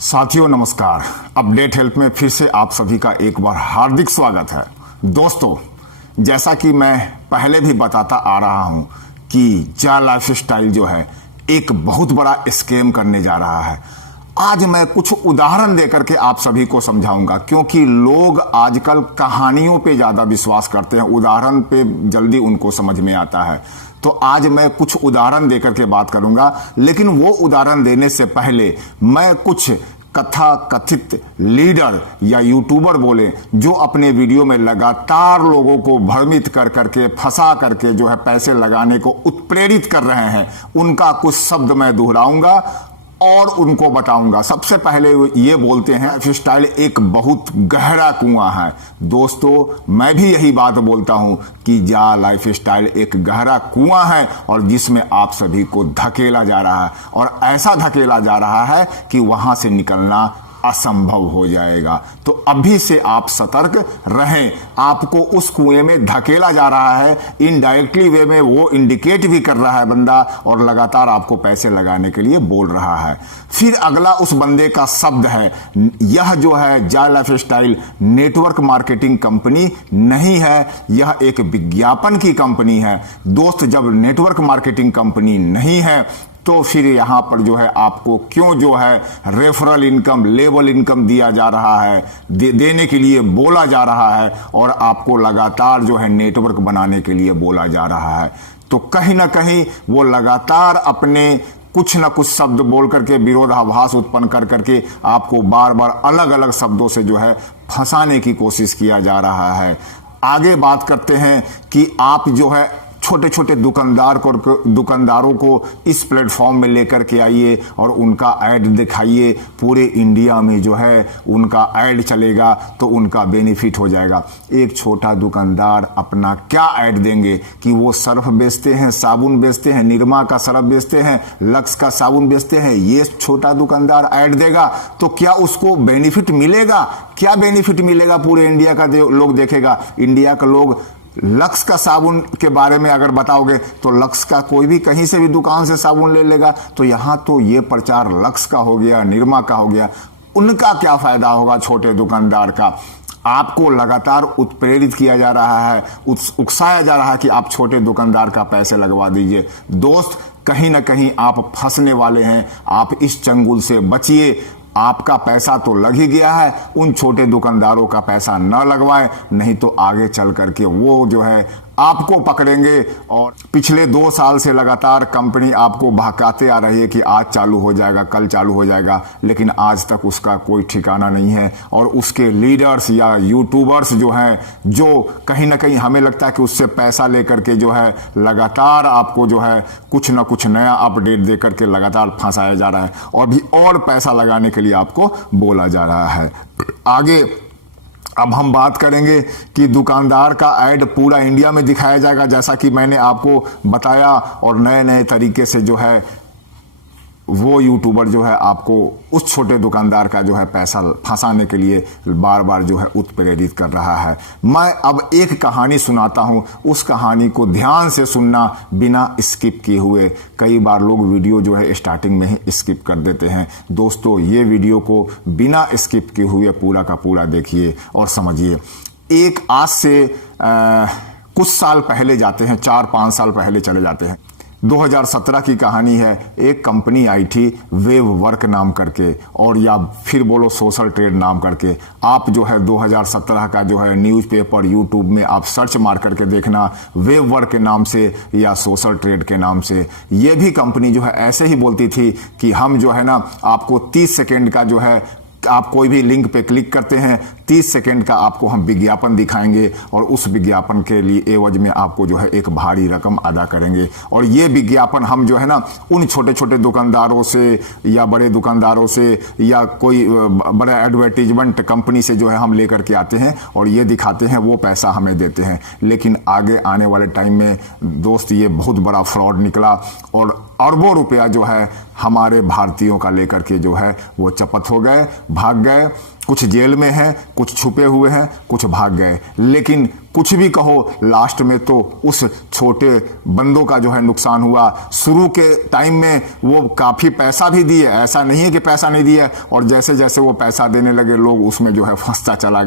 साथियों नमस्कार। Update help में फिर से आप सभी का एक बार हार्दिक स्वागत है। दोस्तों, जैसा कि मैं पहले भी बताता आ रहा हूं कि जा लाइफस्टाइल जो है एक बहुत बड़ा स्कैम करने जा रहा है। आज मैं कुछ उदाहरण देकर के आप सभी को समझाऊंगा, क्योंकि लोग आजकल कहानियों पे ज्यादा विश्वास करते हैं, उदाहरण पे जल्दी उनको समझ में आता है। तो आज मैं कुछ उदाहरण देकर के बात करूंगा, लेकिन वो उदाहरण देने से पहले मैं कुछ कथा कथित लीडर या यूट्यूबर बोले जो अपने वीडियो में लगातार लोगों को भ्रमित कर करके फंसा करके जो है पैसे लगाने को उत्प्रेरित कर रहे हैं, उनका कुछ शब्द मैं दोहराऊंगा और उनको बताऊंगा। सबसे पहले ये बोलते हैं लाइफस्टाइल एक बहुत गहरा कुआं है। दोस्तों, मैं भी यही बात बोलता हूं कि जा लाइफस्टाइल एक गहरा कुआं है और जिसमें आप सभी को धकेला जा रहा है, और ऐसा धकेला जा रहा है कि वहां से निकलना असंभव हो जाएगा। तो अभी से आप सतर्क रहें। आपको उस कुएं में धकेला जा रहा है, इनडायरेक्टली वे में वो इंडिकेट भी कर रहा है बंदा, और लगातार आपको पैसे लगाने के लिए बोल रहा है। फिर अगला उस बंदे का शब्द है, यह जो है जा लाइफस्टाइल नेटवर्क मार्केटिंग कंपनी नहीं है, यह एक विज्ञापन की कंपनी है। दोस्त, जब नेटवर्क मार्केटिंग कंपनी नहीं है तो फिर यहां पर जो है आपको क्यों जो है रेफरल इनकम, लेवल इनकम दिया जा रहा है, देने के लिए बोला जा रहा है, और आपको लगातार जो है नेटवर्क बनाने के लिए बोला जा रहा है। तो कहीं ना कहीं वो लगातार अपने कुछ ना कुछ शब्द बोल करके विरोधाभास उत्पन्न कर करके आपको बार बार अलग अलग शब्दों से जो है फंसाने की कोशिश किया जा रहा है। आगे बात करते हैं कि आप जो है छोटे छोटे दुकानदारों को इस प्लेटफॉर्म में लेकर के आइए और उनका ऐड दिखाइए। पूरे इंडिया में जो है उनका ऐड चलेगा तो उनका बेनिफिट हो जाएगा। एक छोटा दुकानदार अपना क्या ऐड देंगे कि वो सर्फ बेचते हैं, साबुन बेचते हैं, निरमा का सर्फ बेचते हैं, लक्स का साबुन बेचते हैं, ये छोटा दुकानदार ऐड देगा तो क्या उसको बेनिफिट मिलेगा? क्या बेनिफिट मिलेगा? पूरे इंडिया का लोग देखेगा। इंडिया का लोग लक्स का साबुन के बारे में अगर बताओगे तो लक्स का कोई भी कहीं से भी दुकान से साबुन ले लेगा। तो यहां तो ये प्रचार लक्स का हो गया, निरमा का हो गया। उनका क्या फायदा होगा छोटे दुकानदार का? आपको लगातार उत्प्रेरित किया जा रहा है, उकसाया जा रहा है कि आप छोटे दुकानदार का पैसे लगवा दीजिए। दोस्त, कहीं ना कहीं आप फंसने वाले हैं। आप इस चंगुल से बचिए। आपका पैसा तो लग ही गया है, उन छोटे दुकानदारों का पैसा न लगवाएं, नहीं तो आगे चल करके वो जो है आपको पकड़ेंगे। और पिछले 2 साल से लगातार कंपनी आपको बहकाते आ रही है कि आज चालू हो जाएगा, कल चालू हो जाएगा, लेकिन आज तक उसका कोई ठिकाना नहीं है। और उसके लीडर्स या यूट्यूबर्स जो हैं, जो कहीं ना कहीं हमें लगता है कि उससे पैसा लेकर के जो है लगातार आपको जो है कुछ ना कुछ नया अपडेट दे करके लगातार फंसाया जा रहा है और भी और पैसा लगाने के लिए आपको बोला जा रहा है। आगे अब हम बात करेंगे कि दुकानदार का ऐड पूरा इंडिया में दिखाया जाएगा, जैसा कि मैंने आपको बताया, और नए नए तरीके से जो है वो यूट्यूबर जो है आपको उस छोटे दुकानदार का जो है पैसा फंसाने के लिए बार बार जो है उत्प्रेरित कर रहा है। मैं अब एक कहानी सुनाता हूं, उस कहानी को ध्यान से सुनना, बिना स्किप किए हुए। कई बार लोग वीडियो जो है स्टार्टिंग में ही स्किप कर देते हैं। दोस्तों, ये वीडियो को बिना स्किप किए हुए पूरा का पूरा देखिए और समझिए। एक आज से कुछ साल पहले जाते हैं, 4-5 साल पहले चले जाते हैं। 2017 की कहानी है। एक कंपनी आई थी वेव वर्क नाम करके, और या फिर बोलो सोशल ट्रेड नाम करके। आप जो है 2017 का जो है न्यूज़पेपर, यूट्यूब में आप सर्च मार करके देखना, वेव वर्क के नाम से या सोशल ट्रेड के नाम से। ये भी कंपनी जो है ऐसे ही बोलती थी कि हम जो है ना आपको 30 सेकेंड का जो है, आप कोई भी लिंक पे क्लिक करते हैं, 30 सेकेंड का आपको हम विज्ञापन दिखाएंगे और उस विज्ञापन के लिए एवज में आपको जो है एक भारी रकम अदा करेंगे। और ये विज्ञापन हम जो है ना उन छोटे छोटे दुकानदारों से या बड़े दुकानदारों से या कोई बड़ा एडवर्टीजमेंट कंपनी से जो है हम लेकर के आते हैं और ये दिखाते हैं, वो पैसा हमें देते हैं। लेकिन आगे आने वाले टाइम में दोस्त ये बहुत बड़ा फ्रॉड निकला और अरबों रुपया जो है हमारे भारतीयों का लेकर के जो है वो चपत हो गए, भाग गए। कुछ जेल में हैं, कुछ छुपे हुए हैं, कुछ भाग गए। लेकिन कुछ भी कहो, लास्ट में तो उस छोटे बंदों का जो है नुकसान हुआ। शुरू के टाइम में वो काफ़ी पैसा भी दिए, ऐसा नहीं है कि पैसा नहीं दिया, और जैसे जैसे वो पैसा देने लगे लोग उसमें जो है फंसता चला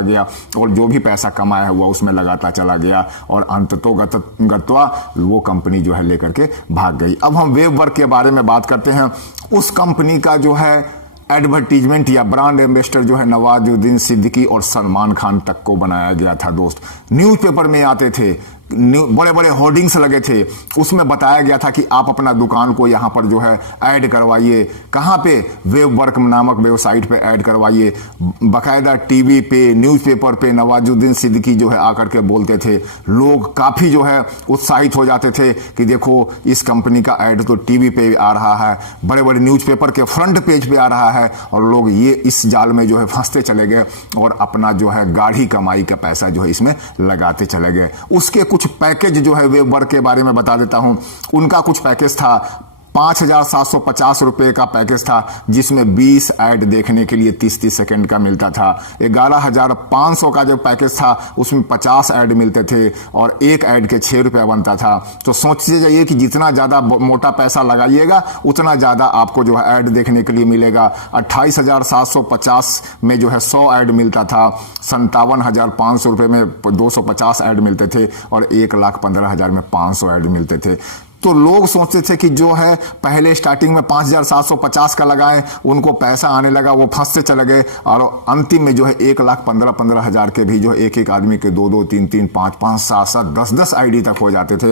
गया और जो भी पैसा कमाया हुआ उसमें लगाता चला गया और अंततोगत्वा वो कंपनी जो है लेकर के भाग गई। अब हम वेब वर्क के बारे में बात करते हैं। उस कंपनी का जो है एडवर्टीजमेंट या ब्रांड एम्बेसडर जो है नवाजुद्दीन सिद्दीकी और सलमान खान तक को बनाया गया था दोस्त। न्यूज़पेपर में आते थे, बड़े बड़े होर्डिंग्स लगे थे, उसमें बताया गया था कि आप अपना दुकान को यहाँ पर जो है ऐड करवाइए। कहाँ पे? वेब वर्क नामक वेबसाइट पे ऐड करवाइए। बाकायदा टीवी पे, न्यूज़पेपर पे नवाजुद्दीन सिद्दीकी जो है आकर के बोलते थे। लोग काफ़ी जो है उत्साहित हो जाते थे कि देखो इस कंपनी का ऐड तो टीवी पे आ रहा है, बड़े बड़े न्यूज़पेपर के फ्रंट पेज पे आ रहा है, और लोग ये इस जाल में जो है फंसते चले गए और अपना जो है गाढ़ी कमाई का पैसा जो है इसमें लगाते चले गए। उसके कुछ पैकेज जो है वेब वर्क के बारे में बता देता हूं। उनका कुछ पैकेज था, 5,750 रुपये का पैकेज था, जिसमें 20 ऐड देखने के लिए 30-30 सेकंड का मिलता था। 11,500 का जो पैकेज था उसमें 50 ऐड मिलते थे और एक ऐड के 6 रुपये बनता था। तो सोचिए जाइए कि जितना ज़्यादा मोटा पैसा लगाइएगा उतना ज़्यादा आपको जो है ऐड देखने के लिए मिलेगा। 28,750 में जो है 100 ऐड मिलता था, 57,500 रुपये में 250 ऐड मिलते थे और 1,15,000 में 500 ऐड मिलते थे। तो लोग सोचते थे कि जो है पहले स्टार्टिंग में 5,750 का लगाएं, उनको पैसा आने लगा, वो फंसते चले गए और अंतिम में जो है 1,15,000 के भी जो है एक एक के 2-2, 3-3, 5-5, 7-7, 10-10 आईडी तक हो जाते थे,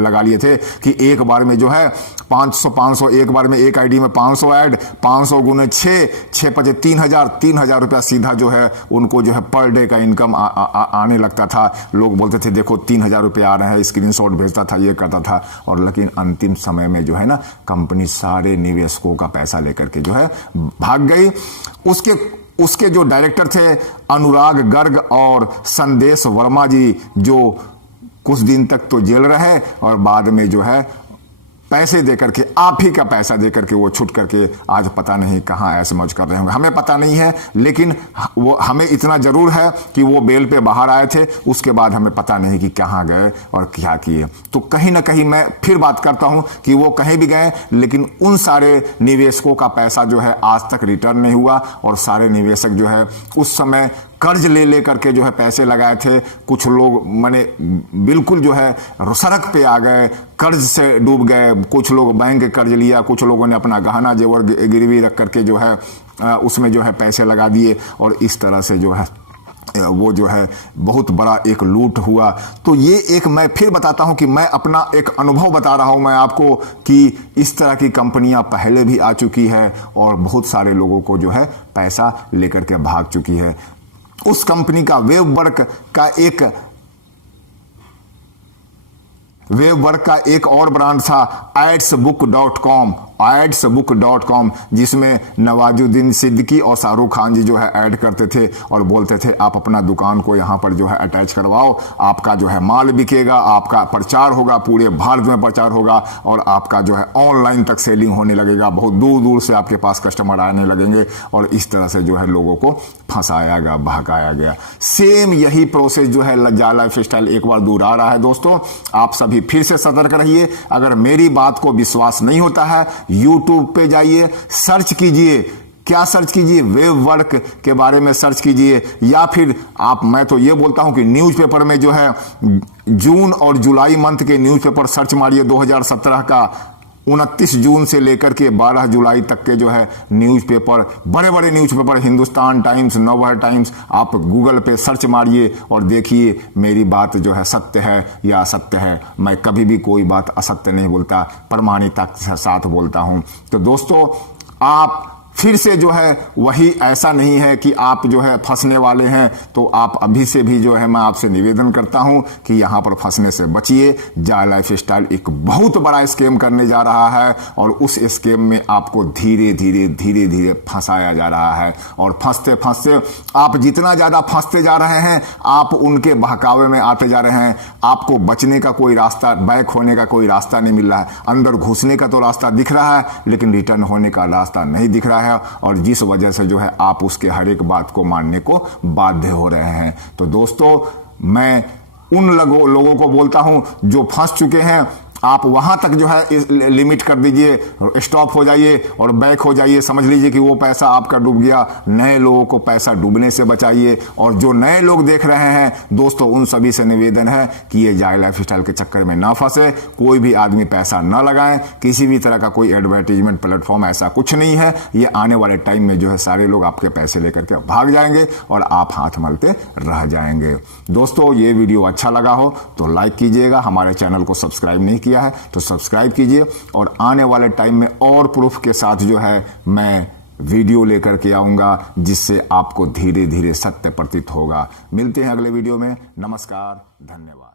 लगा लिए थे कि एक बार में जो है 500 एक बार में एक आईडी में 500 ऐड, 500 गुने 6 पचे 3,000 रुपया सीधा जो है उनको जो है पर डे का इनकम आने लगता था। लोग बोलते थे देखो 3,000 रुपये आ रहे हैं, स्क्रीनशॉट भेजता था, ये करता था। और लेकिन अंतिम समय में जो है ना कंपनी सारे निवेशकों का पैसा लेकर के जो है भाग गई। उसके जो डायरेक्टर थे अनुराग गर्ग और संदेश वर्मा जी, जो कुछ दिन तक तो जेल रहे और बाद में जो है पैसे देकर के, आप ही का पैसा देकर के वो छूट करके आज पता नहीं कहाँ ऐसे मौज कर रहे होंगे, हमें पता नहीं है। लेकिन वो हमें इतना जरूर है कि वो बेल पे बाहर आए थे, उसके बाद हमें पता नहीं कि कहाँ गए और क्या किए। तो कहीं ना कहीं मैं फिर बात करता हूँ कि वो कहीं भी गए, लेकिन उन सारे निवेशकों का पैसा जो है आज तक रिटर्न नहीं हुआ और सारे निवेशक जो है उस समय कर्ज ले करके जो है पैसे लगाए थे। कुछ लोग माने बिल्कुल जो है सड़क पे आ गए, कर्ज से डूब गए। कुछ लोग बैंक कर्ज लिया, कुछ लोगों ने अपना गहना जेवर गिरवी रख करके जो है उसमें जो है पैसे लगा दिए और इस तरह से जो है वो जो है बहुत बड़ा एक लूट हुआ। तो ये एक मैं फिर बताता हूं कि मैं अपना एक अनुभव बता रहा हूं मैं आपको कि इस तरह की कंपनियां पहले भी आ चुकी है और बहुत सारे लोगों को जो है पैसा लेकर के भाग चुकी है। उस कंपनी का वेब वर्क का एक और ब्रांड था adsbook.com, जिसमें नवाजुद्दीन सिद्दीकी और शाहरुख खान जी जो है ऐड करते थे और बोलते थे आप अपना दुकान को यहाँ पर जो है अटैच करवाओ, आपका जो है माल बिकेगा, आपका प्रचार होगा, पूरे भारत में प्रचार होगा और आपका जो है ऑनलाइन तक सेलिंग होने लगेगा, बहुत दूर दूर से आपके पास कस्टमर आने लगेंगे। और इस तरह से जो है लोगों को फंसाया गया, बहकाया गया। सेम यही प्रोसेस जो है लज्जा लाइफस्टाइल एक बार दोहरा रहा है। दोस्तों आप सभी फिर से सतर्क रहिए। अगर मेरी बात को विश्वास नहीं होता है, यूट्यूब पे जाइए, सर्च कीजिए। क्या सर्च कीजिए? वेब वर्क के बारे में सर्च कीजिए, या फिर मैं तो ये बोलता हूं कि न्यूज़पेपर में जो है जून और जुलाई मंथ के न्यूज़पेपर सर्च मारिए। 2017 का 29 जून से लेकर के 12 जुलाई तक के जो है न्यूज़पेपर, बड़े बड़े newspaper, Hindustan times, Navbharat times, आप गूगल पे सर्च मारिए और देखिए मेरी बात जो है सत्य है या असत्य है। मैं कभी भी कोई बात असत्य नहीं बोलता, प्रमाणिकता के साथ बोलता हूं। तो दोस्तों आप फिर से जो है वही, ऐसा नहीं है कि आप जो है फंसने वाले हैं, तो आप अभी से भी जो है मैं आपसे निवेदन करता हूं कि यहां पर फंसने से बचिए। जाय लाइफस्टाइल एक बहुत बड़ा स्कैम करने जा रहा है और उस स्कैम में आपको धीरे धीरे फंसाया जा रहा है। और फंसते फंसते आप जितना ज्यादा फंसते जा रहे हैं, आप उनके बहकावे में आते जा रहे हैं। आपको बचने का कोई रास्ता, बैक होने का कोई रास्ता नहीं मिल रहा है। अंदर घुसने का तो रास्ता दिख रहा है, लेकिन रिटर्न होने का रास्ता नहीं दिख रहा है। है और जिस वजह से जो है आप उसके हर एक बात को मानने को बाध्य हो रहे हैं। तो दोस्तों, मैं उन लोगों को बोलता हूं जो फंस चुके हैं, आप वहां तक जो है लिमिट कर दीजिए, स्टॉप हो जाइए और बैक हो जाइए। समझ लीजिए कि वो पैसा आपका डूब गया। नए लोगों को पैसा डूबने से बचाइए। और जो नए लोग देख रहे हैं दोस्तों, उन सभी से निवेदन है कि ये जाय लाइफस्टाइल के चक्कर में ना फंसे। कोई भी आदमी पैसा ना लगाएं, किसी भी तरह का कोई एडवर्टीजमेंट प्लेटफॉर्म ऐसा कुछ नहीं है। ये आने वाले टाइम में जो है सारे लोग आपके पैसे लेकर के भाग जाएंगे और आप हाथ मलते रह जाएंगे। दोस्तों, ये वीडियो अच्छा लगा हो तो लाइक कीजिएगा। हमारे चैनल को सब्सक्राइब नहीं किया है तो सब्सक्राइब कीजिए। और आने वाले टाइम में और प्रूफ के साथ जो है मैं वीडियो लेकर के आऊंगा, जिससे आपको धीरे धीरे सत्य प्रतीत होगा। मिलते हैं अगले वीडियो में। नमस्कार, धन्यवाद।